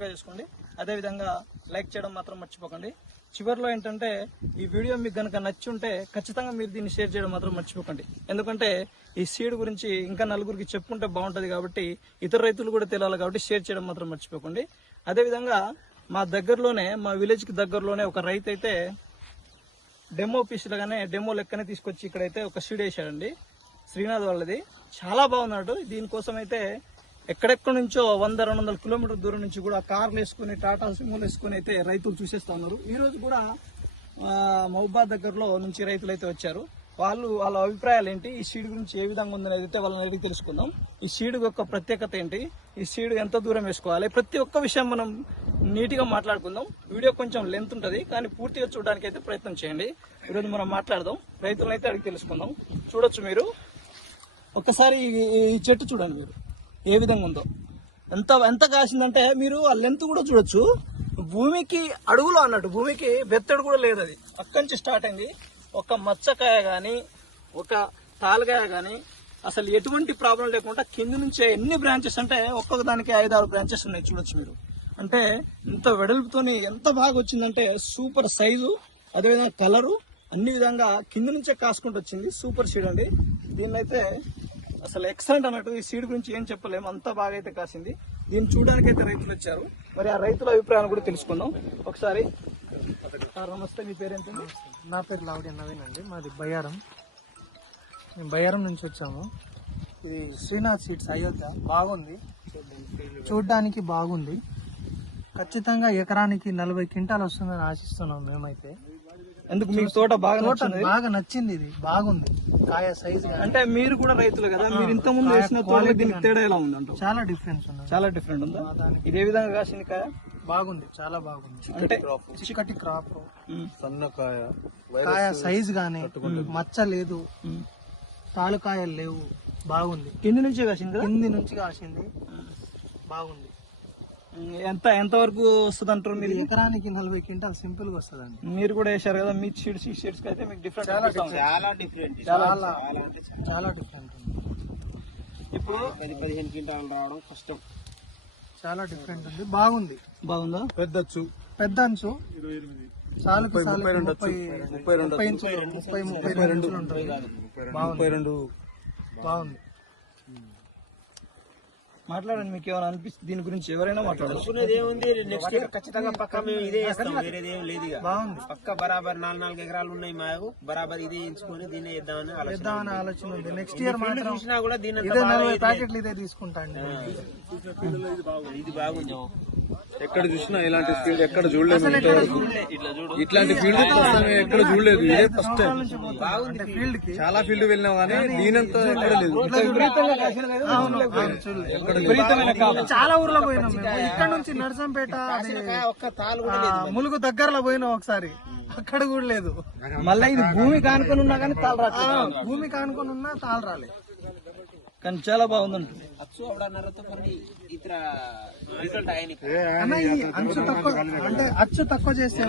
Subscribe చేసుకోండి. అదేవిధంగా like చేయడం మాత్రం మర్చిపోకండి. చివరిలో ఏంటంటే ఈ వీడియో మీకు కనుక నచ్చి ఉంటే ఖచ్చితంగా మీరు దీన్ని షేర్ చేయడం మాత్రం మర్చిపోకండి. ఎందుకంటే ఈ సీడ్ గురించి ఇంకా నలుగురికి చెప్పుకుంటే బాగుంటుంది కాబట్టి, ఇతర రైతులు కూడా తెలియాలి కాబట్టి షేర్ చేయడం మాత్రం మర్చిపోకండి. అదేవిధంగా మా దగ్గరలోనే, మా విలేజ్కి దగ్గరలోనే ఒక రైతు అయితే డెమో పీసులుగానే డెమో లెక్కనే తీసుకొచ్చి ఇక్కడైతే ఒక సీడ్ వేసాడండి. శ్రీనాథ్ వాళ్ళది చాలా బాగున్నాడు. దీనికోసం అయితే ఎక్కడెక్కడి నుంచో 100-200 కిలోమీటర్ దూరం నుంచి కూడా కార్లు వేసుకుని, టాటా సిమోలు వేసుకుని అయితే రైతులు చూసేస్తా ఉన్నారు. ఈ రోజు కూడా మహబూబాద్ దగ్గరలో నుంచి రైతులు అయితే వచ్చారు. వాళ్ళ అభిప్రాయాలు ఏంటి, ఈ సీడ్ గురించి ఏ విధంగా ఉందనేది అయితే వాళ్ళని అడిగి తెలుసుకుందాం. ఈ సీడ్ యొక్క ప్రత్యేకత ఏంటి, ఈ సీడ్ ఎంత దూరం వేసుకోవాలి, ప్రతి ఒక్క విషయం మనం నీట్గా మాట్లాడుకుందాం. వీడియో కొంచెం లెంత్ ఉంటుంది కానీ పూర్తిగా చూడడానికి అయితే ప్రయత్నం చేయండి. ఈరోజు మనం మాట్లాడదాం, రైతులను అయితే అడిగి తెలుసుకుందాం. చూడొచ్చు మీరు ఒక్కసారి ఈ చెట్టు చూడండి మీరు ఏ విధంగా ఉందో. ఎంత కాసిందంటే మీరు ఆ లెంత్ కూడా చూడొచ్చు. భూమికి అడుగులో అన్నట్టు, భూమికి బెత్తడు కూడా లేదు. అది అక్కడి నుంచి స్టార్ట్ అయింది. ఒక మచ్చకాయ కానీ, ఒక తాలకాయ కానీ అసలు ఎటువంటి ప్రాబ్లం లేకుండా కింది నుంచే ఎన్ని బ్రాంచెస్ అంటే ఒక్కొక్క దానికి 5-6 బ్రాంచెస్ ఉన్నాయి. చూడొచ్చు మీరు. అంటే ఇంత వెడల్పుతోని ఎంత బాగా వచ్చిందంటే సూపర్ సైజు, అదేవిధంగా కలరు, అన్ని విధంగా కింది నుంచే కాసుకుంటూ వచ్చింది. సూపర్ సీడ్ అండి. దీన్నైతే అసలు ఎక్సలెంట్ అన్నట్టు. ఈ సీడ్ గురించి ఏం చెప్పలేము, అంత బాగా అయితే కాసింది. దీన్ని చూడడానికి అయితే రైతులు వచ్చారు. మరి ఆ రైతుల అభిప్రాయాలు కూడా తెలుసుకుందాం ఒకసారి. నమస్తే, మీ పేరేంటండి? నా పేరు లావడి నవీన్ అండి. మాది బయ్యారం. మేము బయ్యారం నుంచి వచ్చాము. ఇది శ్రీనాథ్ సీడ్స్ అయోధ్య. బాగుంది, చూడ్డానికి బాగుంది. ఖచ్చితంగా ఎకరానికి 40 క్వింటాలు వస్తుందని ఆశిస్తున్నాం మేమైతే. ఎందుకు మీకు తోట బాగా నచ్చింది? ఇది బాగుంది, కాయ సైజ్. అంటే మీరు కూడా రైతులు కదా, మీరు ఇంత ముందు వేసిన తోట దీనికి తేడా ఎలా ఉంది? అంటే చాలా డిఫరెన్స్ ఉంది. చాలా డిఫరెంట్ ఉందా? ఇదే విధంగా కాసింది కాయ బాగుంది, చాలా బాగుంది. అంటే చిక్కటి క్రాప్, సన్నకాయ, కాయ సైజ్ గానీ మచ్చ లేదు, తాలుకాయలు లేవు. బాగుంది. కింది నుంచే కాసింది కదా? కింది నుంచి కాసింది, బాగుంది. ఎంత వరకు వస్తుంది అంటారు మీరు? ఎకరానికి 40 క్వింటాల్ సింపుల్ గా వస్తుందండి. మీరు కూడా వేసారు కదా, మీ సీడ్స్ ఈ సీడ్స్ అయితే మీకు డిఫరెంట్, చాలా డిఫరెంట్ ఉంది. ఇప్పుడు 10-15 క్వింటాలు రావడం కష్టం. చాలా డిఫరెంట్ ఉంది, బాగుంది. బాగుందా? పెద్ద అంచు చాలుకి 32 బాగుంది. మాట్లాడండి, మీకు ఏమైనా అనిపిస్తుంది దీని గురించి? ఎవరైనా మాట్లాడచ్చు. నెక్స్ట్ ఇయర్ ఖచ్చితంగా పక్క మేము ఇదే చేస్తాం, వేరేది ఏం లేదు. బాగుంది, పక్క బరాబర్ 4 ఎకరాలు ఉన్నాయి మాకు. బరాబర్ ఇదే ఎంచుకొని దీన్ని వేద్దామని ఆలోచన ఉంది. నెక్స్ట్ ఇయర్ మాత్రం చూసినా కూడా దీని ఇదే 40 ప్యాకెట్లు ఇదే తీసుకుంటాండి. ఇది బాగుంది. ఎక్కడ చూసినా ఇలాంటి ఫీల్డ్ ఎక్కడ చూడలేదు. ఇట్లాంటి ఫీల్డ్ ఎక్కడ చూడలేదు. ఇదే ఫస్ట్ టైం. బాగుంది ఫీల్డ్ కి చాలా ఫీల్డ్ వెళ్ళినాం కానీ దీనంతా ఎక్కడ లేదు. చాలా ఊర్లో పోయినాం మేము. ఇక్కడ నుంచి నర్సంపేట, ఒక్క తాలు ములుగు దగ్గరలో పోయినాం ఒకసారి, అక్కడ కూడా లేదు. మళ్ళీ ఇది భూమి కానుకొని ఉన్నా కానీ తాళ రాలేదు. భూమి కానుకొని ఉన్నా తాళ రాలేదు. కానీ చాలా బాగుందంటుంది. అన్న ఈ అంచు తక్కువ, అంటే అచ్చు తక్కువ చేస్తే